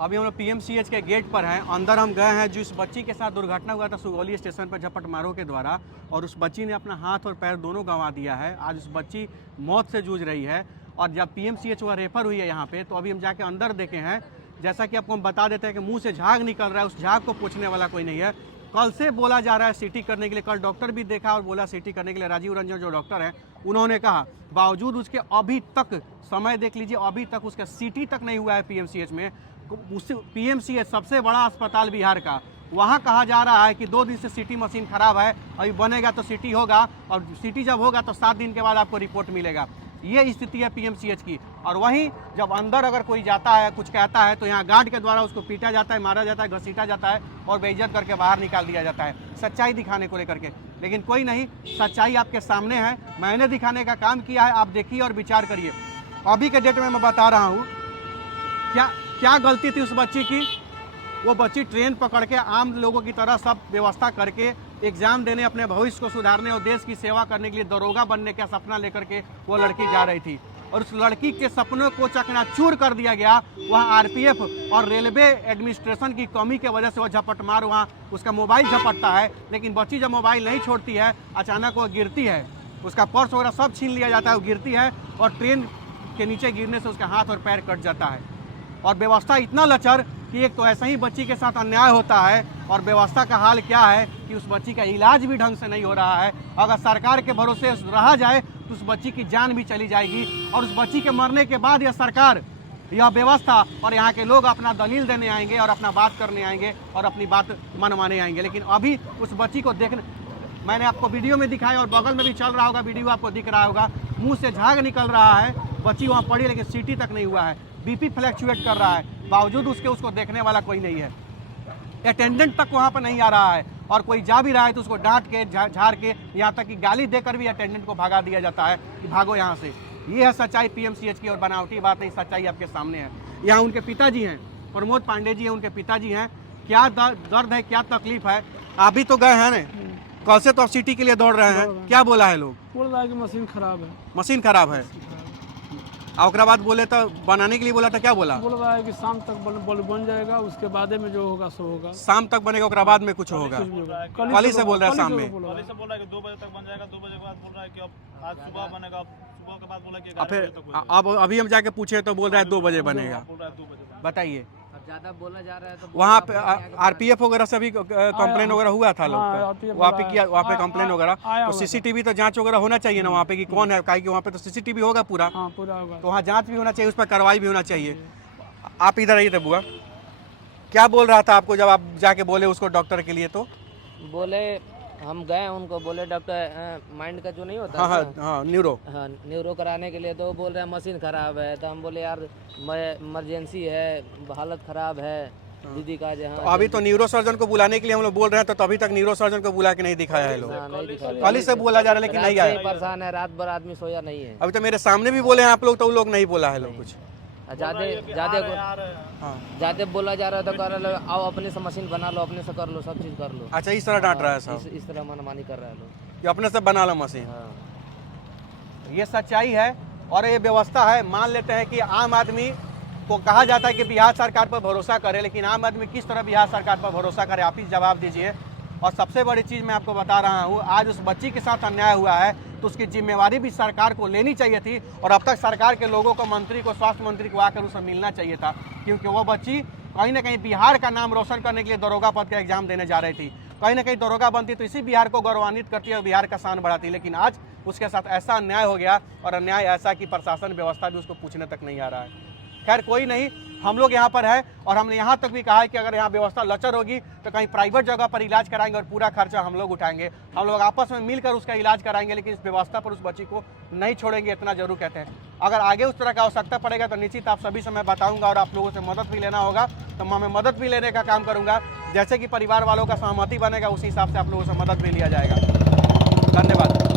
अभी हम लोग पीएमसीएच के गेट पर हैं। अंदर हम गए हैं। जिस बच्ची के साथ दुर्घटना हुआ था सुगौली स्टेशन पर झपटमारों के द्वारा, और उस बच्ची ने अपना हाथ और पैर दोनों गंवा दिया है। आज उस बच्ची मौत से जूझ रही है और जब पीएमसीएच वह रेफर हुई है यहाँ पे, तो अभी हम जाके अंदर देखे हैं। जैसा कि आपको हम बता देते हैं कि मुँह से झाग निकल रहा है, उस झाग को पोंछने वाला कोई नहीं है। कल से बोला जा रहा है सीटी करने के लिए, कल डॉक्टर भी देखा और बोला सीटी करने के लिए। राजीव रंजन जो डॉक्टर हैं उन्होंने कहा, बावजूद उसके अभी तक समय देख लीजिए, अभी तक उसका सीटी तक नहीं हुआ है पीएमसीएच में। उससे पीएमसीएच सबसे बड़ा अस्पताल बिहार का, वहाँ कहा जा रहा है कि 2 दिन से सीटी मशीन खराब है, अभी बनेगा तो सीटी होगा, और सीटी जब होगा तो 7 दिन के बाद आपको रिपोर्ट मिलेगा। ये स्थिति है पीएमसीएच की। और वहीं जब अंदर अगर कोई जाता है, कुछ कहता है, तो यहाँ गार्ड के द्वारा उसको पीटा जाता है, मारा जाता है, घसीटा जाता है और बेइज्जत करके बाहर निकाल दिया जाता है, सच्चाई दिखाने को लेकर के। लेकिन कोई नहीं, सच्चाई आपके सामने है, मैंने दिखाने का काम किया है, आप देखिए और विचार करिए। अभी के डेट में मैं बता रहा हूँ क्या गलती थी उस बच्ची की। वो बच्ची ट्रेन पकड़ के आम लोगों की तरह सब व्यवस्था करके एग्जाम देने, अपने भविष्य को सुधारने और देश की सेवा करने के लिए दरोगा बनने का सपना लेकर के वो लड़की जा रही थी, और उस लड़की के सपनों को चकनाचूर कर दिया गया। वहाँ आरपीएफ और रेलवे एडमिनिस्ट्रेशन की कमी की वजह से वो झपटमार वहाँ उसका मोबाइल झपटता है, लेकिन बच्ची जब मोबाइल नहीं छोड़ती है, अचानक वो गिरती है, उसका पर्स वगैरह सब छीन लिया जाता है, वो गिरती है और ट्रेन के नीचे गिरने से उसका हाथ और पैर कट जाता है। और व्यवस्था इतना लचर कि एक तो ऐसा ही बच्ची के साथ अन्याय होता है, और व्यवस्था का हाल क्या है कि उस बच्ची का इलाज भी ढंग से नहीं हो रहा है। अगर सरकार के भरोसे रहा जाए तो उस बच्ची की जान भी चली जाएगी, और उस बच्ची के मरने के बाद यह सरकार, यह व्यवस्था और यहाँ के लोग अपना दलील देने आएंगे और अपना बात करने आएंगे और अपनी बात मनवाने आएंगे। लेकिन अभी उस बच्ची को देखने, मैंने आपको वीडियो में दिखाया और बगल में भी चल रहा होगा वीडियो, आपको दिख रहा होगा, मुँह से झाग निकल रहा है। बच्ची वहाँ पड़ी लेकिन सीटी तक नहीं हुआ है, बीपी फ्लैक्चुएट कर रहा है, बावजूद उसके उसको देखने वाला कोई नहीं है। अटेंडेंट तक वहाँ पर नहीं आ रहा है, और कोई जा भी रहा है तो उसको डांट के झाड़ के, यहाँ तक कि गाली देकर भी अटेंडेंट को भगा दिया जाता है कि भागो यहाँ से। ये है सच्चाई पीएमसीएच की, और बनावटी बात नहीं, सच्चाई आपके सामने है। यहाँ उनके पिताजी हैं, प्रमोद पांडे जी हैं, उनके पिताजी हैं। क्या दर्द है, क्या तकलीफ है। आप भी तो गए हैं ना, कल से तो आप सिटी के लिए दौड़ रहे हैं, क्या बोला है लोग? बोल रहा है कि मशीन खराब है। मशीन खराब है, और बाद बोले तो बनाने के लिए बोला था, क्या बोला? बोल रहा है कि शाम तक बन जाएगा, उसके बाद में जो होगा सो होगा। शाम तक बनेगा, उसके बाद में कुछ होगा। कल ही से बोल रहा है, शाम में बोल रहा है कि 2 बजे तक बन जाएगा, 2 बजे के बाद बोल रहा है कि अब आज सुबह बनेगा, सुबह के बाद बोला कि फिर अब अभी हम जाके पूछे तो बोल रहा है 2 बजे बनेगा। बताइए, ज्यादा बोला जा रहा है तो वहाँ पे आरपीएफ वगैरह से भी कंप्लेन वगैरह हुआ था लोग का, वहाँ पे कंप्लेन वगैरह, तो सीसीटीवी तो जांच वगैरह होना चाहिए ना वहाँ पे कि कौन है, काहे कि वहाँ पे तो सीसीटीवी होगा पूरा, तो वहाँ जांच भी होना चाहिए, उस पर कार्रवाई भी होना चाहिए। आप इधर आइए थे बुआ, क्या बोल रहा था आपको जब आप जाके बोले उसको डॉक्टर के लिए? तो बोले, हम गए उनको बोले डॉक्टर माइंड का जो नहीं होता, हाँ न्यूरो, न्यूरो कराने के लिए, तो बोल रहे हैं मशीन खराब है। तो हम बोले यार इमरजेंसी है, हालत खराब है दीदी का जहाँ। तो अभी तो न्यूरो सर्जन को बुलाने के लिए हम लोग बोल रहे हैं, तो अभी तक न्यूरो सर्जन को बुला के नहीं दिखाया है लोग। कल ही से बोला जा रहा है लेकिन नहीं आया। परेशान है, रात भर आदमी सोया नहीं है। अभी तो मेरे सामने भी बोले हैं आप लोग, तो वो लोग नहीं बोला है लोग कुछ। ज्यादा बोला जा रहा है तो कह रहे आओ अपने से मशीन बना लो, अपने से कर लो, सब चीज कर लो। अच्छा, इस तरह डांट रहा है साहब, इस तरह मनमानी कर रहा है लोग कि अपने से बना लो मशीन। ये सच्चाई है और ये व्यवस्था है। मान लेते हैं कि आम आदमी को कहा जाता है कि बिहार सरकार पर भरोसा करे, लेकिन आम आदमी किस तरह बिहार सरकार पर भरोसा करे, आप ही जवाब दीजिए। और सबसे बड़ी चीज़ मैं आपको बता रहा हूँ, आज उस बच्ची के साथ अन्याय हुआ है तो उसकी जिम्मेवारी भी सरकार को लेनी चाहिए थी, और अब तक सरकार के लोगों को, मंत्री को, स्वास्थ्य मंत्री को आकर उससे मिलना चाहिए था, क्योंकि वो बच्ची कहीं ना कहीं बिहार का नाम रोशन करने के लिए दरोगा पद का एग्जाम देने जा रही थी। कहीं ना कहीं दरोगा बनती तो इसी बिहार को गौरवान्वित करती और बिहार का शान बढ़ाती, लेकिन आज उसके साथ ऐसा अन्याय हो गया, और अन्याय ऐसा कि प्रशासन व्यवस्था भी उसको पूछने तक नहीं आ रहा है। खैर कोई नहीं, हम लोग यहाँ पर है और हमने यहाँ तक भी कहा है कि अगर यहाँ व्यवस्था लचर होगी तो कहीं प्राइवेट जगह पर इलाज कराएंगे और पूरा खर्चा हम लोग उठाएंगे, हम लोग आपस में मिलकर उसका इलाज कराएंगे, लेकिन इस व्यवस्था पर उस बच्ची को नहीं छोड़ेंगे, इतना जरूर कहते हैं। अगर आगे उस तरह का आवश्यकता पड़ेगा तो निश्चित आप सभी से मैं बताऊंगा, और आप लोगों से मदद भी लेना होगा तो मैं मदद भी लेने का काम करूँगा। जैसे कि परिवार वालों का सहमति बनेगा उसी हिसाब से आप लोगों से मदद भी लिया जाएगा। धन्यवाद।